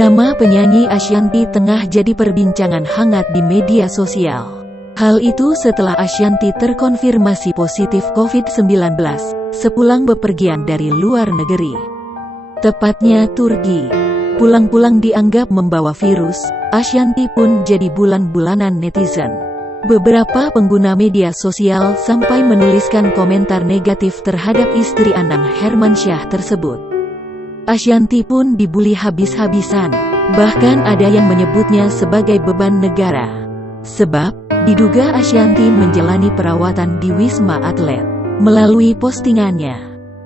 Nama penyanyi Ashanty tengah jadi perbincangan hangat di media sosial. Hal itu setelah Ashanty terkonfirmasi positif COVID-19 sepulang bepergian dari luar negeri, tepatnya Turki. Pulang-pulang dianggap membawa virus, Ashanty pun jadi bulan-bulanan netizen. Beberapa pengguna media sosial sampai menuliskan komentar negatif terhadap istri Anang Hermansyah tersebut. Ashanty pun dibully habis-habisan, bahkan ada yang menyebutnya sebagai beban negara. Sebab, diduga Ashanty menjalani perawatan di Wisma Atlet. Melalui postingannya,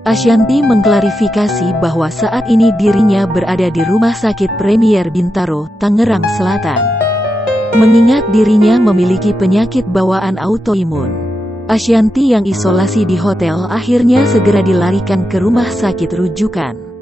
Ashanty mengklarifikasi bahwa saat ini dirinya berada di Rumah Sakit Premier Bintaro, Tangerang Selatan. Mengingat dirinya memiliki penyakit bawaan autoimun, Ashanty yang isolasi di hotel akhirnya segera dilarikan ke rumah sakit rujukan.